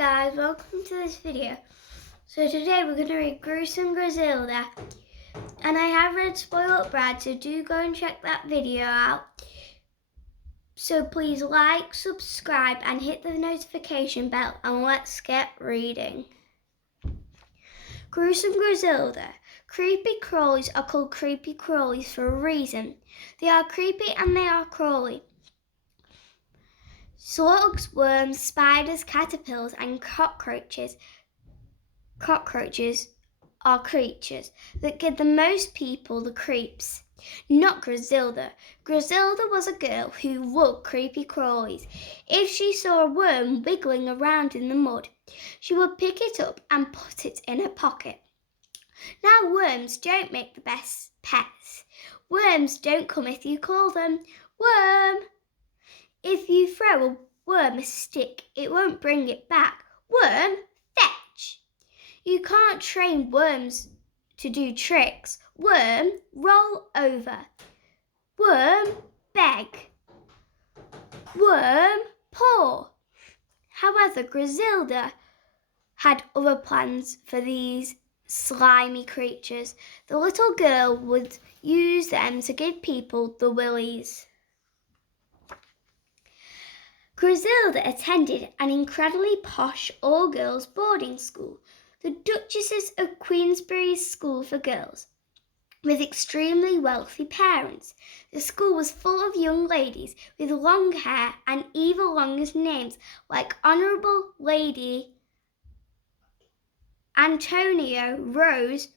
guys, welcome to this video. So today we're going to read Gruesome, Griselda, and I have read Spoiled Bride, so do go and check that video out. So please like, subscribe and hit the notification bell, and let's get reading. Gruesome, Griselda. Creepy crawlies are called creepy crawlies for a reason. They are creepy and they are crawly. Slugs, worms, spiders, caterpillars and cockroaches are creatures that give the most people the creeps. Not Griselda. Griselda was a girl who loved creepy crawlies. If she saw a worm wiggling around in the mud, she would pick it up and put it in her pocket. Now worms don't make the best pets. Worms don't come if you call them. Worm! If you throw a worm a stick, it won't bring it back. Worm, fetch! You can't train worms to do tricks. Worm, roll over. Worm, beg. Worm, paw. However, Griselda had other plans for these slimy creatures. The little girl would use them to give people the willies. Griselda attended an incredibly posh all-girls boarding school, the Duchesses of Queensberry's School for Girls, with extremely wealthy parents. The school was full of young ladies with long hair and even longer names like Honourable Lady Antonia Rose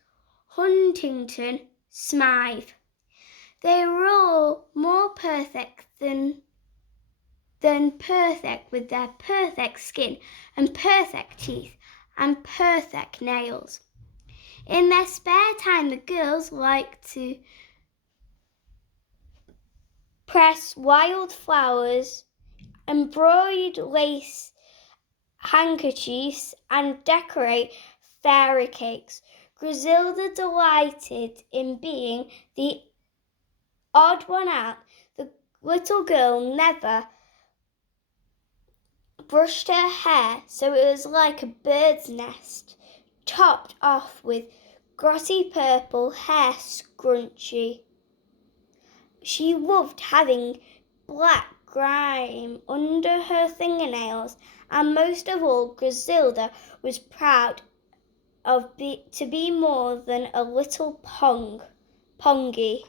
Huntington Smythe. They were all more perfect than perfect, with their perfect skin and perfect teeth and perfect nails. In their spare time, the girls liked to press wild flowers, embroider lace handkerchiefs and decorate fairy cakes. Griselda delighted in being the odd one out. The little girl never brushed her hair, so it was like a bird's nest, topped off with glossy purple hair scrunchie. She loved having black grime under her fingernails, and most of all, Griselda was proud to be more than a little pongy.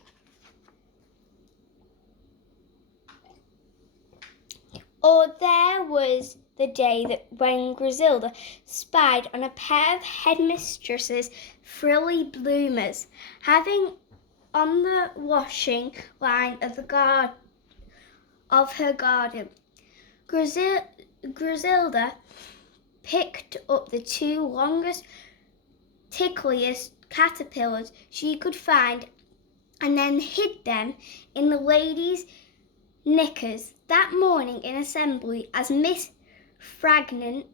Or there was the day that when Griselda spied on a pair of headmistress's frilly bloomers having on the washing line of her garden. Griselda picked up the two longest, tickliest caterpillars she could find and then hid them in the ladies' knickers. That morning in assembly, as Miss Fragrant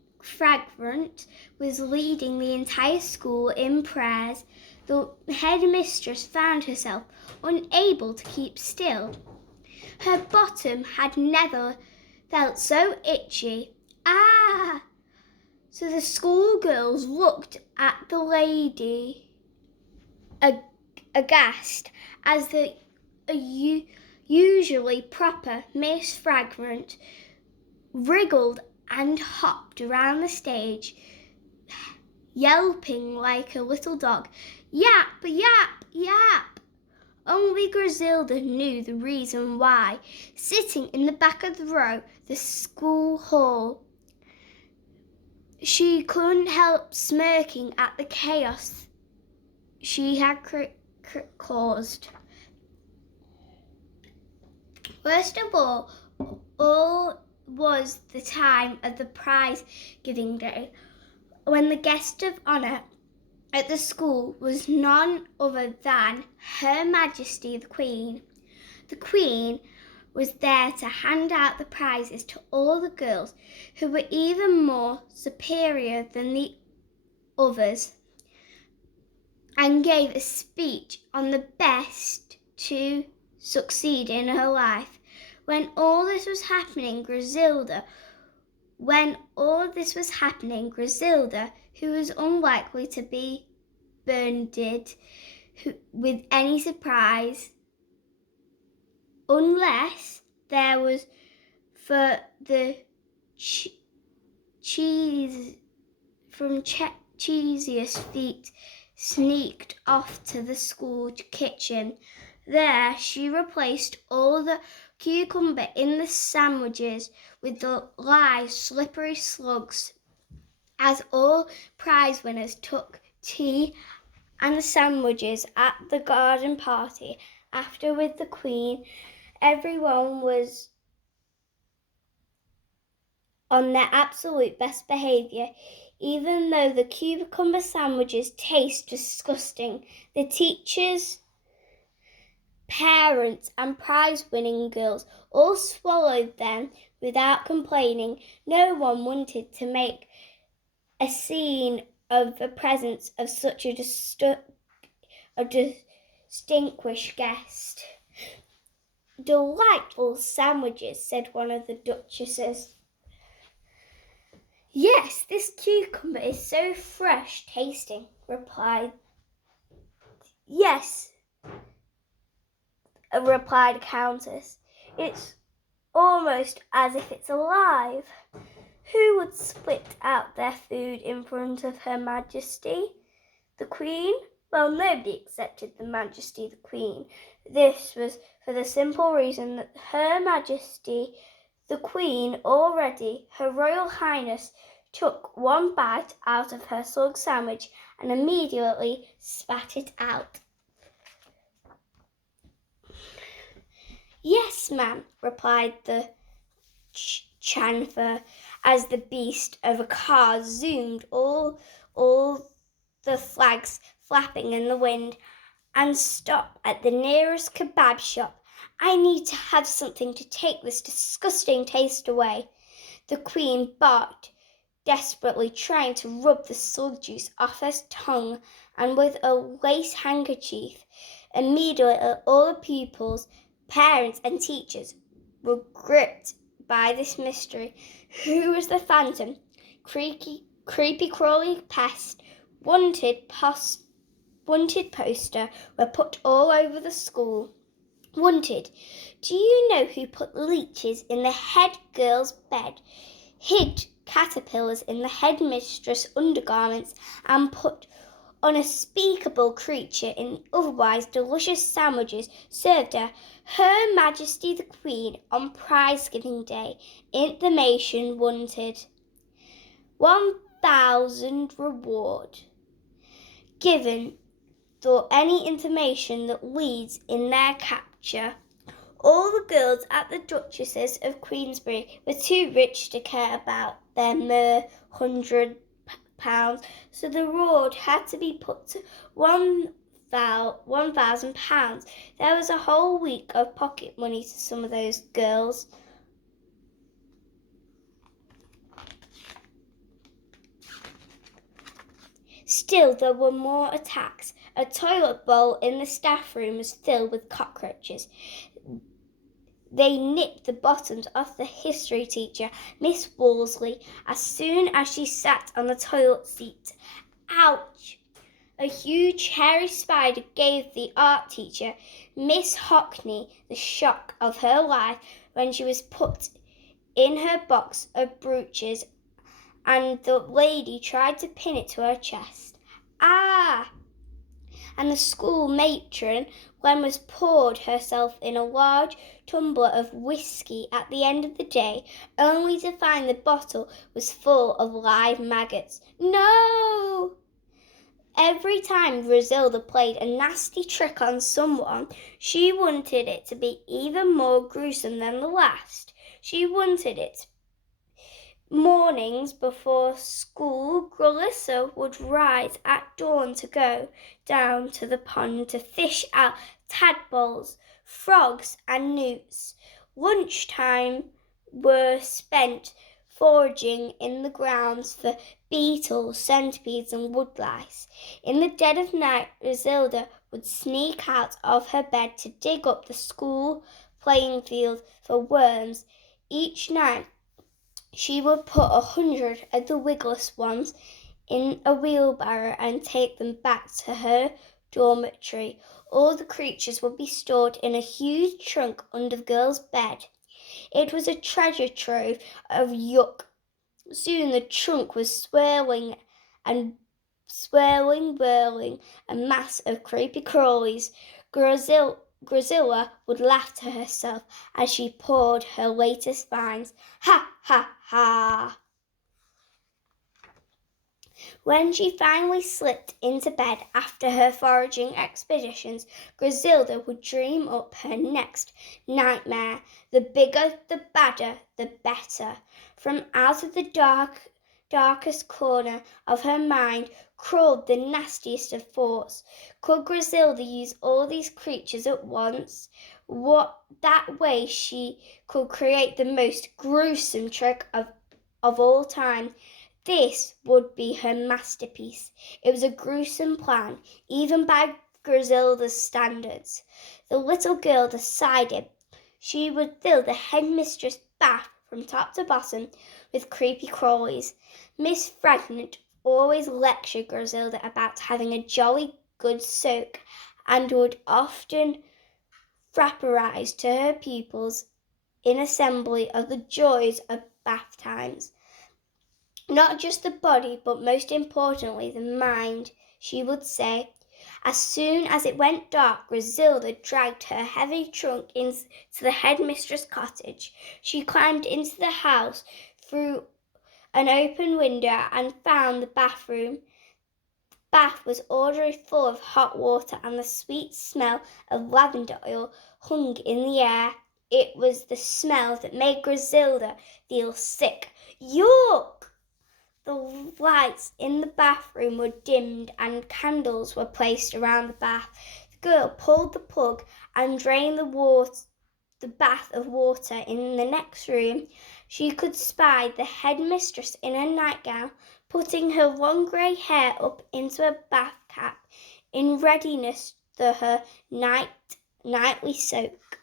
was leading the entire school in prayers, the headmistress found herself unable to keep still. Her bottom had never felt so itchy. Ah! So the schoolgirls looked at the lady aghast as the usually proper Miss Fragrant wriggled and hopped around the stage, yelping like a little dog. Yap, yap, yap! Only Griselda knew the reason why. Sitting in the back of the row, the school hall, she couldn't help smirking at the chaos she had caused. Worst of all was the time of the prize-giving day, when the guest of honour at the school was none other than Her Majesty the Queen. The Queen was there to hand out the prizes to all the girls who were even more superior than the others, and gave a speech on the best to succeed in her life. When all this was happening, Griselda When all this was happening, Griselda, who was unlikely to be burned with any surprise, unless there was for the cheese from cheesiest feet, sneaked off to the school kitchen. There she replaced all the cucumber in the sandwiches with the live slippery slugs. As all prize winners took tea and the sandwiches at the garden party after with the Queen, everyone was on their absolute best behaviour. Even though the cucumber sandwiches taste disgusting, the teachers, parents and prize-winning girls all swallowed them without complaining. No one wanted to make a scene of the presence of such a distinguished guest. "Delightful sandwiches," said one of the duchesses. "Yes, this cucumber is so fresh tasting," replied the Countess. "It's almost as if it's alive." Who would spit out their food in front of Her Majesty, the Queen? Well, nobody excepted Her Majesty, the Queen. This was for the simple reason that Her Majesty, the Queen, already, Her Royal Highness, took one bite out of her slug sandwich and immediately spat it out. "Yes, ma'am," replied the chanfer, as the beast of a car zoomed, all the flags flapping in the wind, and stopped at the nearest kebab shop. "I need to have something to take this disgusting taste away." The Queen barked, desperately trying to rub the slug juice off her tongue, and with a lace handkerchief. Immediately all the pupils, parents and teachers were gripped by this mystery. Who was the phantom, creepy crawly pest? Wanted poster were put all over the school. Wanted. Do you know who put leeches in the head girl's bed, hid caterpillars in the headmistress' undergarments, and put unspeakable creature in otherwise delicious sandwiches served Her Majesty the Queen on prize-giving day? Information wanted. 1,000 reward given for any information that leads in their capture. All the girls at the Duchesses of Queensberry were too rich to care about their mere £100, so the reward had to be put to £1,000. There was a whole week of pocket money to some of those girls. Still, there were more attacks. A toilet bowl in the staff room was filled with cockroaches. They nipped the bottoms off the history teacher, Miss Worsley, as soon as she sat on the toilet seat. Ouch! A huge hairy spider gave the art teacher, Miss Hockney, the shock of her life when she was put in her box of brooches, and the lady tried to pin it to her chest. Ah! And the school matron, when was poured herself in a large tumbler of whiskey at the end of the day, only to find the bottle was full of live maggots. No! Every time Griselda played a nasty trick on someone, she wanted it to be even more gruesome than the last. She wanted it. Mornings before school, Griselda would rise at dawn to go down to the pond to fish out tadpoles, frogs and newts. Lunchtime were spent foraging in the grounds for beetles, centipedes and woodlice. In the dead of night, Griselda would sneak out of her bed to dig up the school playing field for worms. Each night She would put 100 of the wigless ones in a wheelbarrow and take them back to her dormitory. All the creatures would be stored in a huge trunk under the girl's bed. It was a treasure trove of yuck. Soon the trunk was whirling, a mass of creepy crawlies. Griselda would laugh to herself as she poured her latest finds. Ha, ha, ha! When she finally slipped into bed after her foraging expeditions, Griselda would dream up her next nightmare. The bigger, the badder, the better. From out of the darkest corner of her mind crawled the nastiest of thoughts. Could Griselda use all these creatures at once? That way she could create the most gruesome trick of all time. This would be her masterpiece. It was a gruesome plan, even by Griselda's standards. The little girl decided she would fill the headmistress' bath from top to bottom with creepy crawlies. Miss Fragment always lectured Griselda about having a jolly good soak and would often frapperize to her pupils in assembly of the joys of bath times. Not just the body, but most importantly, the mind, she would say. As soon as it went dark, Griselda dragged her heavy trunk into the headmistress' cottage. She climbed into the house through an open window and found the bathroom. The bath was already full of hot water, and the sweet smell of lavender oil hung in the air. It was the smell that made Griselda feel sick. Yuck! The lights in the bathroom were dimmed and candles were placed around the bath. The girl pulled the plug and drained the bath of water in the next room. She could spy the headmistress in her nightgown, putting her long grey hair up into a bath cap in readiness for her nightly soak.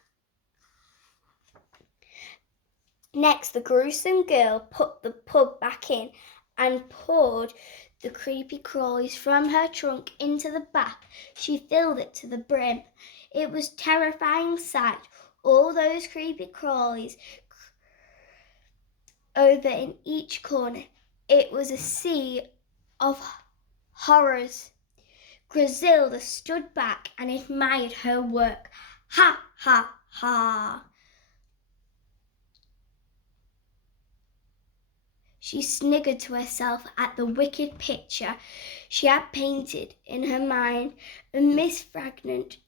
Next, the gruesome girl put the plug back in and poured the creepy crawlies from her trunk into the bath. She filled it to the brim. It was a terrifying sight. All those creepy crawlies over in each corner. It was a sea of horrors. Griselda stood back and admired her work. Ha, ha, ha! She sniggered to herself at the wicked picture she had painted in her mind of Miss Fragment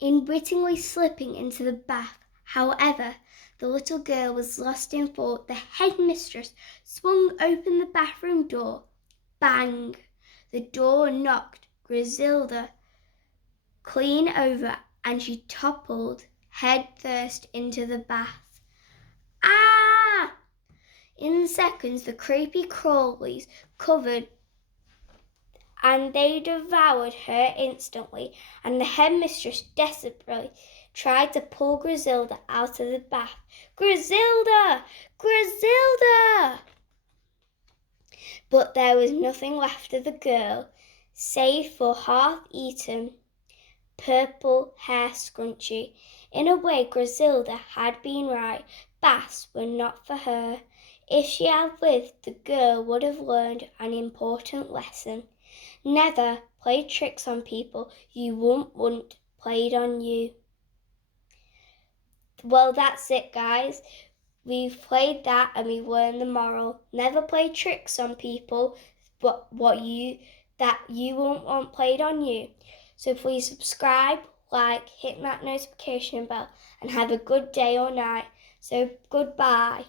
unwittingly slipping into the bath. However, the little girl was lost in thought. The headmistress swung open the bathroom door. Bang! The door knocked Griselda clean over and she toppled head first into the bath. Ah! In seconds, the creepy crawlies covered and they devoured her instantly, and the headmistress desperately tried to pull Griselda out of the bath. Griselda! Griselda! But there was nothing left of the girl, save for half-eaten purple hair scrunchie. In a way, Griselda had been right. Baths were not for her. If she had lived, the girl would have learned an important lesson. Never play tricks on people you wouldn't want played on you. Well, that's it, guys. We've played that and we've learned the moral. Never play tricks on people that you won't want played on you. So please subscribe, like, hit that notification bell, and have a good day or night. So goodbye.